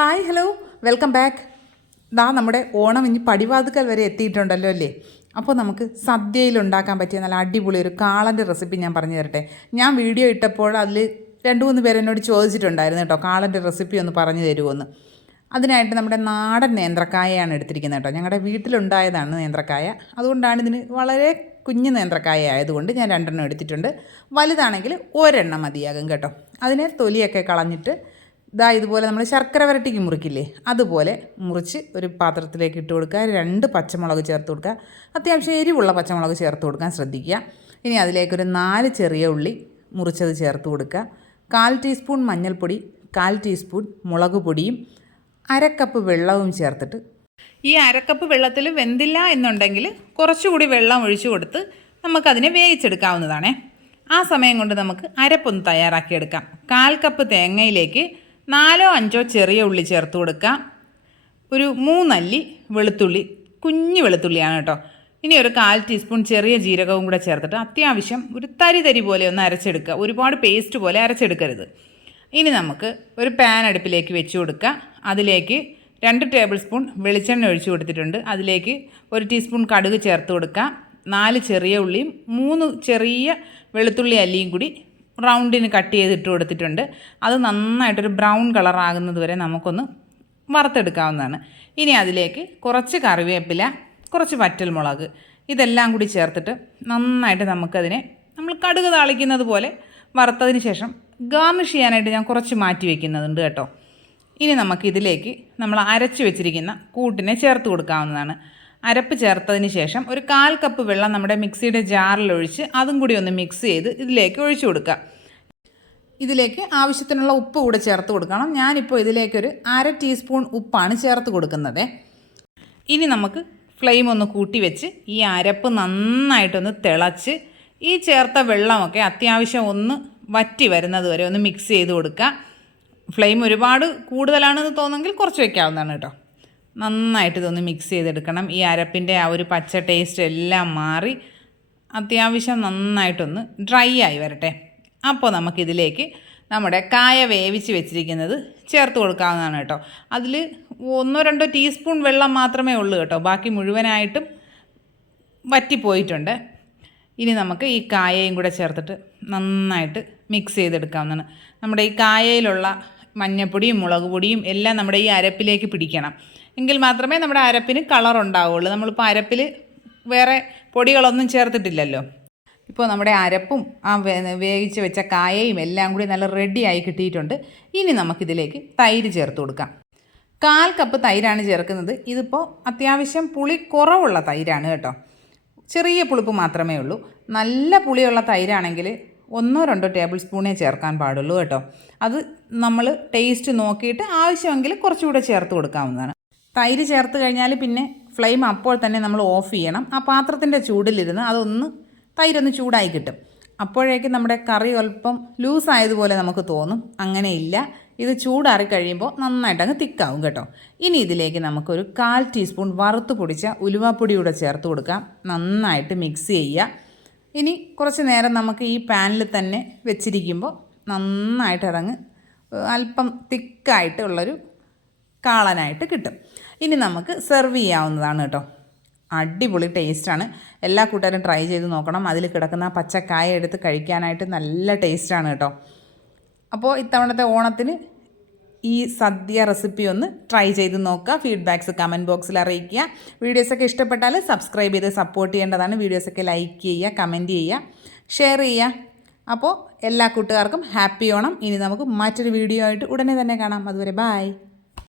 Hi hello welcome back. നമ്മുടെ ഓണം ഇനി പടിവാതുക്കൽ വരെ എത്തിയിട്ടുണ്ടല്ലോ അല്ലേ. അപ്പോൾ നമുക്ക് സദ്യയിൽ ഉണ്ടാക്കാൻ പറ്റിയ നല്ല അടിപൊളി ഒരു കാളൻ്റെ റെസിപ്പി ഞാൻ പറഞ്ഞു തരട്ടെ. ഞാൻ വീഡിയോ ഇട്ടപ്പോൾ അതിൽ 2-3 പേര് എന്നോട് ചോദിച്ചിട്ടുണ്ടായിരുന്നു കേട്ടോ, കാളൻ്റെ റെസിപ്പി ഒന്ന് പറഞ്ഞു തരുമോയെന്ന്. അതിനായിട്ട് നമ്മുടെ നാടൻ നേന്ത്രക്കായയാണ് എടുത്തിരിക്കുന്നത് കേട്ടോ. ഞങ്ങളുടെ വീട്ടിലുണ്ടായതാണ് നേന്ത്രക്കായ, അതുകൊണ്ടാണ് ഇതിന് വളരെ കുഞ്ഞു നേന്ത്രക്കായ ആയതുകൊണ്ട് ഞാൻ 2 എടുത്തിട്ടുണ്ട്. വലുതാണെങ്കിൽ ഒരെണ്ണം മതിയാകും കേട്ടോ. അതിനെ തൊലിയൊക്കെ കളഞ്ഞിട്ട് ഇതുപോലെ നമ്മൾ ശർക്കര വരട്ടിക്ക് മുറിക്കില്ലേ, അതുപോലെ മുറിച്ച് ഒരു പാത്രത്തിലേക്ക് ഇട്ട് കൊടുക്കുക. 2 പച്ചമുളക് ചേർത്ത് കൊടുക്കുക. അത്യാവശ്യം എരിവുള്ള പച്ചമുളക് ചേർത്ത് കൊടുക്കാൻ ശ്രദ്ധിക്കുക. ഇനി അതിലേക്കൊരു 4 ചെറിയ ഉള്ളി മുറിച്ചത് ചേർത്ത് കൊടുക്കുക. 1/4 ടീസ്പൂൺ മഞ്ഞൾപ്പൊടി, 1/4 ടീസ്പൂൺ മുളക് പൊടിയും 1/2 കപ്പ് വെള്ളവും ചേർത്തിട്ട്, ഈ 1/2 കപ്പ് വെള്ളത്തിൽ വെന്തില്ല എന്നുണ്ടെങ്കിൽ കുറച്ചുകൂടി വെള്ളം ഒഴിച്ചു കൊടുത്ത് നമുക്കതിനെ വേവിച്ചെടുക്കാവുന്നതാണേ. ആ സമയം കൊണ്ട് നമുക്ക് അരപ്പൊന്ന് തയ്യാറാക്കിയെടുക്കാം. 1/4 കപ്പ് തേങ്ങയിലേക്ക് 4-5 ചെറിയ ഉള്ളി ചേർത്ത് കൊടുക്കാം. ഒരു 3 അല്ലി വെളുത്തുള്ളി, കുഞ്ഞു വെളുത്തുള്ളിയാണ് കേട്ടോ. ഇനി ഒരു 1/4 ടീസ്പൂൺ ചെറിയ ജീരകവും കൂടെ ചേർത്തിട്ട് അത്യാവശ്യം ഒരു തരി പോലെ ഒന്ന് അരച്ചെടുക്കുക. ഒരുപാട് പേസ്റ്റ് പോലെ അരച്ചെടുക്കരുത്. ഇനി നമുക്ക് ഒരു പാൻ അടുപ്പിലേക്ക് വെച്ച് കൊടുക്കുക. അതിലേക്ക് 2 ടേബിൾ സ്പൂൺ വെളിച്ചെണ്ണ ഒഴിച്ചു കൊടുത്തിട്ടുണ്ട്. അതിലേക്ക് 1 ടീസ്പൂൺ കടുക് ചേർത്ത് കൊടുക്കുക. 4 ചെറിയ ഉള്ളിയും 3 ചെറിയ വെളുത്തുള്ളി അല്ലിയും കൂടി റൗണ്ടിന് കട്ട് ചെയ്തിട്ട് കൊടുത്തിട്ടുണ്ട്. അത് നന്നായിട്ടൊരു ബ്രൗൺ കളറാകുന്നത് വരെ നമുക്കൊന്ന് വറുത്തെടുക്കാവുന്നതാണ്. ഇനി അതിലേക്ക് കുറച്ച് കറിവേപ്പില, കുറച്ച് വറ്റൽമുളക്, ഇതെല്ലാം കൂടി ചേർത്തിട്ട് നന്നായിട്ട് നമുക്കതിനെ നമ്മൾ കടുക് താളിക്കുന്നത് പോലെ വറുത്തതിന് ശേഷം ഗാർണിഷ് ചെയ്യാനായിട്ട് ഞാൻ കുറച്ച് മാറ്റി വയ്ക്കുന്നുണ്ട് കേട്ടോ. ഇനി നമുക്കിതിലേക്ക് നമ്മൾ അരച്ച് വെച്ചിരിക്കുന്ന കൂട്ടിനെ ചേർത്ത് കൊടുക്കാവുന്നതാണ്. അരപ്പ് ചേർത്തതിന് ശേഷം ഒരു 1/4 കപ്പ് വെള്ളം നമ്മുടെ മിക്സിയുടെ ജാറിലൊഴിച്ച് അതും കൂടി ഒന്ന് മിക്സ് ചെയ്ത് ഇതിലേക്ക് ഒഴിച്ചു കൊടുക്കുക. ഇതിലേക്ക് ആവശ്യത്തിനുള്ള ഉപ്പ് കൂടെ ചേർത്ത് കൊടുക്കണം. ഞാനിപ്പോൾ ഇതിലേക്കൊരു 1/2 ടീസ്പൂൺ ഉപ്പാണ് ചേർത്ത് കൊടുക്കുന്നത്. ഇനി നമുക്ക് ഫ്ലെയിം ഒന്ന് കൂട്ടി വെച്ച് ഈ അരപ്പ് നന്നായിട്ടൊന്ന് തിളച്ച് ഈ ചേർത്ത വെള്ളമൊക്കെ അത്യാവശ്യം ഒന്ന് വറ്റി വരുന്നത് വരെ ഒന്ന് മിക്സ് ചെയ്ത് കൊടുക്കുക. ഫ്ലെയിം ഒരുപാട് കൂടുതലാണെന്ന് തോന്നുമെങ്കിൽ കുറച്ച് വയ്ക്കാവുന്നതാണ് കേട്ടോ. നന്നായിട്ട് ഇതൊന്ന് മിക്സ് ചെയ്തെടുക്കണം. ഈ അരപ്പിൻ്റെ ആ ഒരു പച്ച ടേസ്റ്റ് എല്ലാം മാറി അത്യാവശ്യം നന്നായിട്ടൊന്ന് ഡ്രൈ ആയി വരട്ടെ. അപ്പോൾ നമുക്കിതിലേക്ക് നമ്മുടെ കായ വേവിച്ച് വെച്ചിരിക്കുന്നത് ചേർത്ത് കൊടുക്കാവുന്നതാണ് കേട്ടോ. അതിൽ 1-2 ടീസ്പൂൺ വെള്ളം മാത്രമേ ഉള്ളൂ കേട്ടോ, ബാക്കി മുഴുവനായിട്ടും വറ്റിപ്പോയിട്ടുണ്ട്. ഇനി നമുക്ക് ഈ കായയും കൂടെ ചേർത്തിട്ട് നന്നായിട്ട് മിക്സ് ചെയ്തെടുക്കാവുന്നതാണ്. നമ്മുടെ ഈ കായയിലുള്ള മഞ്ഞപ്പൊടിയും മുളക് പൊടിയും എല്ലാം നമ്മുടെ ഈ അരപ്പിലേക്ക് പിടിക്കണം. എങ്കിൽ മാത്രമേ നമ്മുടെ അരപ്പിന് കളർ ഉണ്ടാവുള്ളൂ. നമ്മളിപ്പോൾ അരപ്പിൽ വേറെ പൊടികളൊന്നും ചേർത്തിട്ടില്ലല്ലോ. ഇപ്പോൾ നമ്മുടെ അരപ്പും ആ വേവിച്ച് വെച്ച കായയും എല്ലാം കൂടി നല്ല റെഡിയായി കിട്ടിയിട്ടുണ്ട്. ഇനി നമുക്കിതിലേക്ക് തൈര് ചേർത്ത് കൊടുക്കാം. 1/4 കപ്പ് തൈരാണ് ചേർക്കുന്നത്. ഇതിപ്പോൾ അത്യാവശ്യം പുളി കുറവുള്ള തൈരാണ് കേട്ടോ. ചെറിയ പുളിപ്പ് മാത്രമേ ഉള്ളൂ. നല്ല പുളിയുള്ള തൈരാണെങ്കിൽ 1-2 ടേബിൾ സ്പൂണേ ചേർക്കാൻ പാടുള്ളൂ കേട്ടോ. അത് നമ്മൾ ടേസ്റ്റ് നോക്കിയിട്ട് ആവശ്യമെങ്കിൽ കുറച്ചുകൂടെ ചേർത്ത് കൊടുക്കാവുന്നതാണ്. തൈര് ചേർത്ത് കഴിഞ്ഞാൽ പിന്നെ ഫ്ലെയിം അപ്പോൾ തന്നെ നമ്മൾ ഓഫ് ചെയ്യണം. ആ പാത്രത്തിൻ്റെ ചൂടിലിരുന്ന് തൈരൊന്ന് ചൂടായി കിട്ടും. അപ്പോഴേക്കും നമ്മുടെ കറി അല്പം ലൂസായതുപോലെ നമുക്ക് തോന്നും. അങ്ങനെയില്ല, ഇത് ചൂടാറി കഴിയുമ്പോൾ നന്നായിട്ട് അങ്ങ് തിക്കാവും കേട്ടോ. ഇനി ഇതിലേക്ക് നമുക്കൊരു 1/4 ടീസ്പൂൺ വറുത്ത് പൊടിച്ച ഉലുവാപ്പൊടി കൂടെ ചേർത്ത് കൊടുക്കാം. നന്നായിട്ട് മിക്സ് ചെയ്യുക. ഇനി കുറച്ച് നേരം നമുക്ക് ഈ പാനിൽ തന്നെ വെച്ചിരിക്കുമ്പോൾ നന്നായിട്ട് അതങ്ങ് അല്പം തിക്കായിട്ടുള്ളൊരു കാളനായിട്ട് കിട്ടും. ഇനി നമുക്ക് സെർവ് ചെയ്യാവുന്നതാണ് കേട്ടോ. അടിപൊളി ടേസ്റ്റാണ്. എല്ലാ കൂട്ടുകാരും ട്രൈ ചെയ്ത് നോക്കണം. അതിൽ കിടക്കുന്ന പച്ചക്കായ എടുത്ത് കഴിക്കാനായിട്ട് നല്ല ടേസ്റ്റാണ് കേട്ടോ. അപ്പോൾ ഇത്തവണത്തെ ഓണത്തിന് ഈ സദ്യ റെസിപ്പി ഒന്ന് ട്രൈ ചെയ്ത് നോക്കുക. ഫീഡ്ബാക്ക്സ് കമൻറ്റ് ബോക്സിൽ അറിയിക്കുക. വീഡിയോസൊക്കെ ഇഷ്ടപ്പെട്ടാൽ സബ്സ്ക്രൈബ് ചെയ്ത് സപ്പോർട്ട് ചെയ്യേണ്ടതാണ്. വീഡിയോസൊക്കെ ലൈക്ക് ചെയ്യുക, കമൻറ്റ് ചെയ്യുക, ഷെയർ ചെയ്യുക. അപ്പോൾ എല്ലാ കൂട്ടുകാർക്കും ഹാപ്പി ഓണം. ഇനി നമുക്ക് മറ്റൊരു വീഡിയോ ആയിട്ട് ഉടനെ തന്നെ കാണാം. അതുവരെ ബായ്.